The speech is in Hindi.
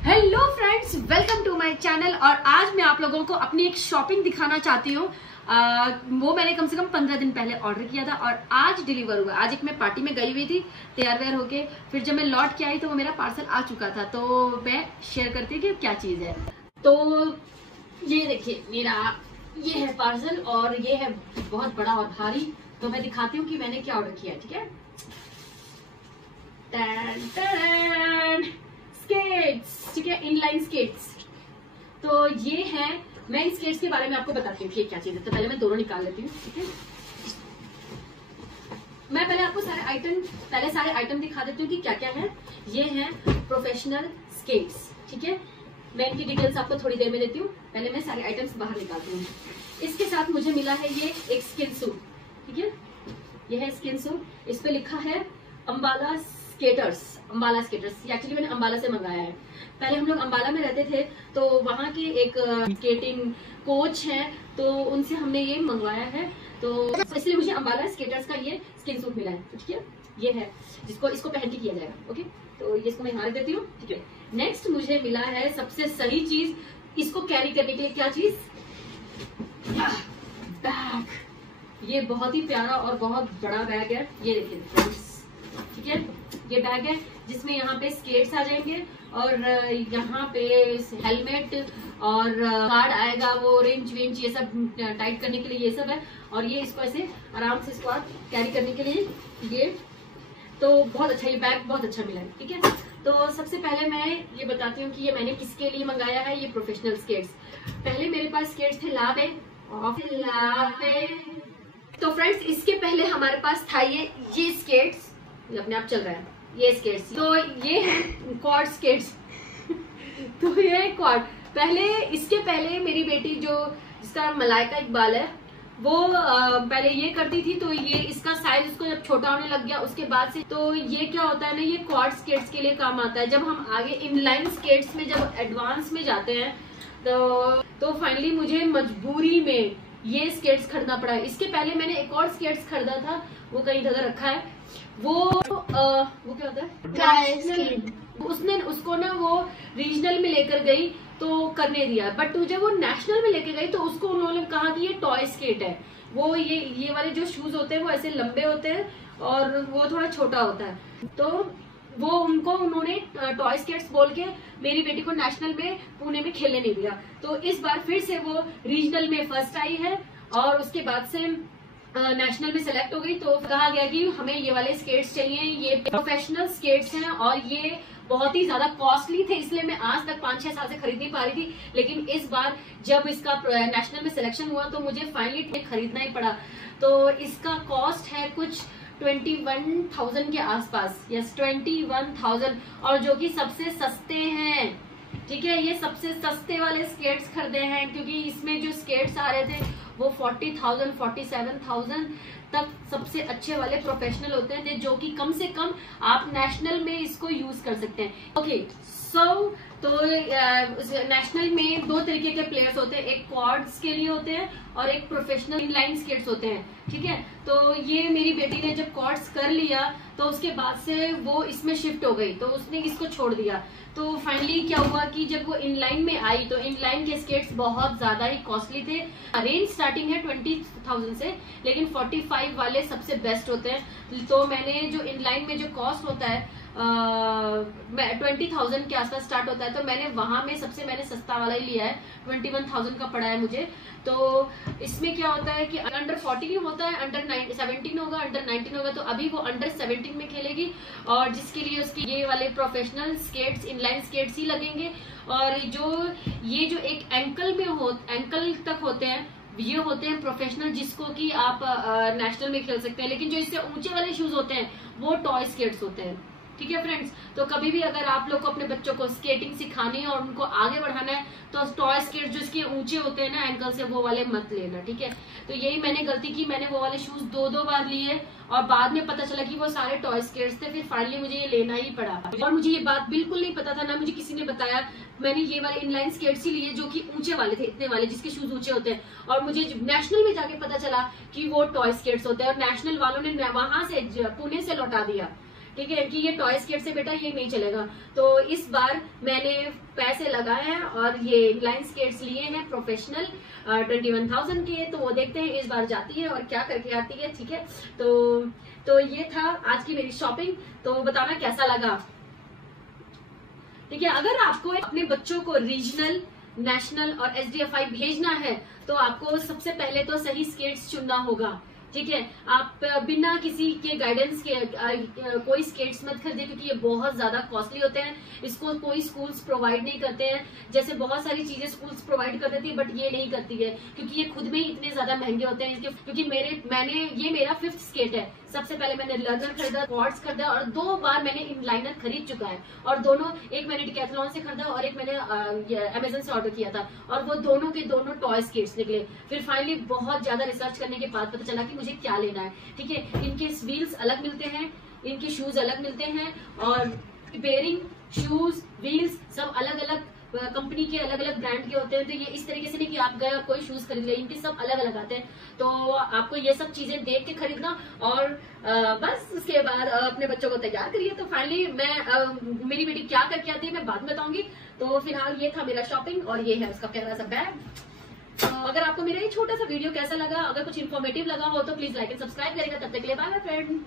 Hello friends, welcome to my channel. और आज मैं आप लोगों को अपनी एक शॉपिंग दिखाना चाहती हूँ। वो मैंने कम से कम 15 दिन पहले ऑर्डर किया था और आज डिलीवर हुआ। आज एक मैं पार्टी में गई हुई थी तैयार वैयार होके, फिर जब मैं लौट के आई तो वो मेरा पार्सल आ चुका था। तो मैं शेयर करती हूँ कि क्या चीज है। तो ये देखिए, मेरा ये है पार्सल और ये है बहुत बड़ा और भारी। तो मैं दिखाती हूँ कि मैंने क्या ऑर्डर किया है। ठीक है, स्केट्स, ठीक है, इनलाइन स्केट्स। तो ये है, मैं इन स्केट्स के बारे में आपको बताती हूँ कि क्या चीज है। तो पहले मैं दोनों निकाल लेती हूँ। ठीक है, मैं पहले आपको सारे आइटम दिखा देती हूँ कि क्या क्या है। ये है प्रोफेशनल स्केट्स। ठीक है, मैं इनकी डिटेल्स आपको थोड़ी देर में देती हूँ। पहले मैं सारे आइटम्स बाहर निकालती हूँ। इसके साथ मुझे मिला है ये एक स्किन सूट। ठीक है, ये है स्किन सूट। इस पे लिखा है अंबाला स्केटर्स। एक्चुअली मैंने अंबाला से मंगाया है। पहले हम लोग अंबाला में रहते थे, तो वहाँ के एक स्केटिंग कोच हैं, तो उनसे हमने ये मंगवाया है। तो इसलिए मुझे अंबाला स्केटर्स का ये स्किन सूट मिला है। ठीक है, ये है इसको पहन के किया जाएगा। ओके, तो ये इसको मैं यहाँ रख देती हूँ। ठीक है, नेक्स्ट मुझे मिला है सबसे सही चीज, इसको कैरी करने के लिए। क्या चीज? बैग। ये बहुत ही प्यारा और बहुत बड़ा बैग है। ये देखिए, ठीक है, ये बैग है जिसमें यहाँ पे स्केट्स आ जाएंगे और यहाँ पे हेलमेट और कार्ड आएगा, वो रिंच विंच ये सब टाइट करने के लिए ये सब है। और ये इसको ऐसे आराम से इसको आप कैरी करने के लिए ये, तो बहुत अच्छा, ये बैग बहुत अच्छा मिला है। ठीक है, तो सबसे पहले मैं ये बताती हूँ कि ये मैंने किसके लिए मंगाया है। ये प्रोफेशनल स्केट्स। पहले मेरे पास स्केट्स थे लावे। तो फ्रेंड्स, इसके पहले हमारे पास था ये स्केट्स, अपने आप चल रहा है ये स्केट्स। तो ये है क्वाड स्केट्स। तो ये क्वाड, पहले इसके पहले मेरी बेटी जो जिसका मलाइका इकबाल है, वो पहले ये करती थी। तो ये इसका साइज उसको जब छोटा होने लग गया उसके बाद से, तो ये क्या होता है ना, ये क्वाड स्केट्स के लिए काम आता है। जब हम आगे इनलाइन स्केट्स में जब एडवांस में जाते हैं तो फाइनली मुझे मजबूरी में ये स्केट्स खरीदना पड़ा है। इसके पहले मैंने एक और स्केट्स खरीदा था, वो कहीं जगह रखा है। वो क्या होता है, उसने उसको ना वो रीजनल में लेकर गई तो करने दिया, बट जब वो नेशनल में लेके गई तो उसको उन्होंने कहा कि ये टॉय स्केट है। वो ये वाले जो शूज होते हैं वो ऐसे लंबे होते हैं और वो थोड़ा छोटा होता है। तो वो उन्होंने टॉय स्केट्स बोल के मेरी बेटी को नेशनल में पुणे में खेलने नहीं दिया। तो इस बार फिर से वो रीजनल में फर्स्ट आई है और उसके बाद से नेशनल में सेलेक्ट हो गई। तो कहा गया कि हमें ये वाले स्केट्स चाहिए। ये प्रोफेशनल स्केट्स हैं और ये बहुत ही ज्यादा कॉस्टली थे, इसलिए मैं आज तक 5-6 साल से खरीद नहीं पा रही थी। लेकिन इस बार जब इसका नेशनल में सिलेक्शन हुआ तो मुझे फाइनली खरीदना ही पड़ा। तो इसका कॉस्ट है कुछ 21,000 के आसपास। यस, 21,000, और जो कि सबसे सस्ते हैं। ठीक है, ये सबसे सस्ते वाले स्केट्स खरीदे हैं, क्योंकि इसमें जो स्केट्स आ रहे थे वो 40,000 47,000 तक सबसे अच्छे वाले प्रोफेशनल होते हैं, जो कि कम से कम आप नेशनल में इसको यूज कर सकते हैं। ओके, तो नेशनल में दो तरीके के प्लेयर्स होते हैं, एक क्वाड्स के लिए होते हैं और एक प्रोफेशनल इनलाइन स्केट्स होते हैं। ठीक है, तो ये मेरी बेटी ने जब क्वाड्स कर लिया तो उसके बाद से वो इसमें शिफ्ट हो गई, तो उसने इसको छोड़ दिया। तो फाइनली क्या हुआ कि जब वो इनलाइन में आई तो इनलाइन के स्केट्स बहुत ज्यादा ही कॉस्टली थे। रेंज स्टार्टिंग है 20,000 से, लेकिन 45 वाले सबसे बेस्ट होते हैं। तो मैंने जो इनलाइन में जो कॉस्ट होता है 20,000 के आसपास स्टार्ट होता है, तो मैंने वहां में मैंने सस्ता वाला ही लिया है। 21,000 का पड़ा है मुझे। तो इसमें क्या होता है कि अंडर 14 होता है, अंडर 17 होगा, अंडर 19 होगा। तो अभी वो अंडर 17 में खेलेगी और जिसके लिए उसकी ये वाले प्रोफेशनल स्केट्स, इनलाइन स्केट्स ही लगेंगे। और ये जो एक एंकल तक होते हैं, ये होते हैं प्रोफेशनल, जिसको कि आप नेशनल में खेल सकते हैं। लेकिन जो इससे ऊंचे वाले शूज होते हैं वो टॉय स्केट्स होते हैं। ठीक है फ्रेंड्स, तो कभी भी अगर आप लोग को अपने बच्चों को स्केटिंग सिखानी है और उनको आगे बढ़ाना है तो टॉय स्केट जो इसके ऊंचे होते हैं ना एंकल से, वो वाले मत लेना। ठीक है, तो यही मैंने गलती की, मैंने वो वाले शूज 2 बार लिए और बाद में पता चला कि वो सारे टॉय स्केट्स थे। फिर फाइनली मुझे ये लेना ही पड़ा और मुझे ये बात बिल्कुल नहीं पता था, ना मुझे किसी ने बताया। मैंने ये वाले इनलाइन स्केट्स ही लिए जो कि ऊंचे वाले थे, इतने वाले जिसके शूज ऊंचे होते हैं। और मुझे नेशनल में जाके पता चला कि वो टॉय स्केट्स होते हैं और नेशनल वालों ने वहां से पुणे से लौटा दिया। ठीक है, कि ये टॉय स्केट से बेटा ये नहीं चलेगा। तो इस बार मैंने पैसे लगाए हैं और ये इंक्लाइन स्केट्स लिए हैं प्रोफेशनल 21,000 के। तो वो देखते हैं इस बार जाती है और क्या करके आती है। ठीक है, तो ये था आज की मेरी शॉपिंग। तो बताना कैसा लगा। ठीक है, अगर आपको अपने बच्चों को रीजनल, नेशनल और SDFI भेजना है तो आपको सबसे पहले तो सही स्केट्स चुनना होगा। ठीक है, आप बिना किसी के गाइडेंस के कोई स्केट्स मत खरीदे, क्योंकि ये बहुत ज्यादा कॉस्टली होते हैं। इसको कोई स्कूल्स प्रोवाइड नहीं करते हैं। जैसे बहुत सारी चीजें स्कूल्स प्रोवाइड कर देती है, बट ये नहीं करती है, क्योंकि ये खुद में ही इतने ज्यादा महंगे होते हैं। क्योंकि ये मेरा 5th स्केट है। सबसे पहले मैंने लर्नर खरीदा, क्वाड्स खरीदा और 2 बार मैंने इनलाइनर खरीद चुका है। और दोनों, एक मैंने डिकैथलॉन से खरीदा और एक मैंने अमेजन से ऑर्डर किया था, और वो दोनों के दोनों टॉय स्केट्स निकले। फिर फाइनली बहुत ज्यादा रिसर्च करने के बाद पता चला कि मुझे क्या लेना है। ठीक है, इनके व्हील्स अलग मिलते हैं, इनके शूज अलग मिलते हैं, और बेयरिंग, शूज, व्हील्स सब अलग अलग कंपनी के, अलग अलग ब्रांड के होते हैं। तो ये इस तरीके से नहीं कि आप गए कोई शूज खरीद ले, इनके सब अलग अलग आते हैं। तो आपको ये सब चीजें देख के खरीदना, और बस उसके बाद अपने बच्चों को तैयार करिए। तो फाइनली मैं मेरी बेटी क्या करके आती है मैं बाद में बताऊंगी। तो फिलहाल ये था मेरा शॉपिंग, और ये है उसका प्यारा सा बैग। तो अगर आपको मेरा ये छोटा सा वीडियो कैसा लगा, अगर कुछ इन्फॉर्मेटिव लगा हो तो प्लीज लाइक एंड सब्सक्राइब करेगा। तब तक के लिए बाय बाय फ्रेंड।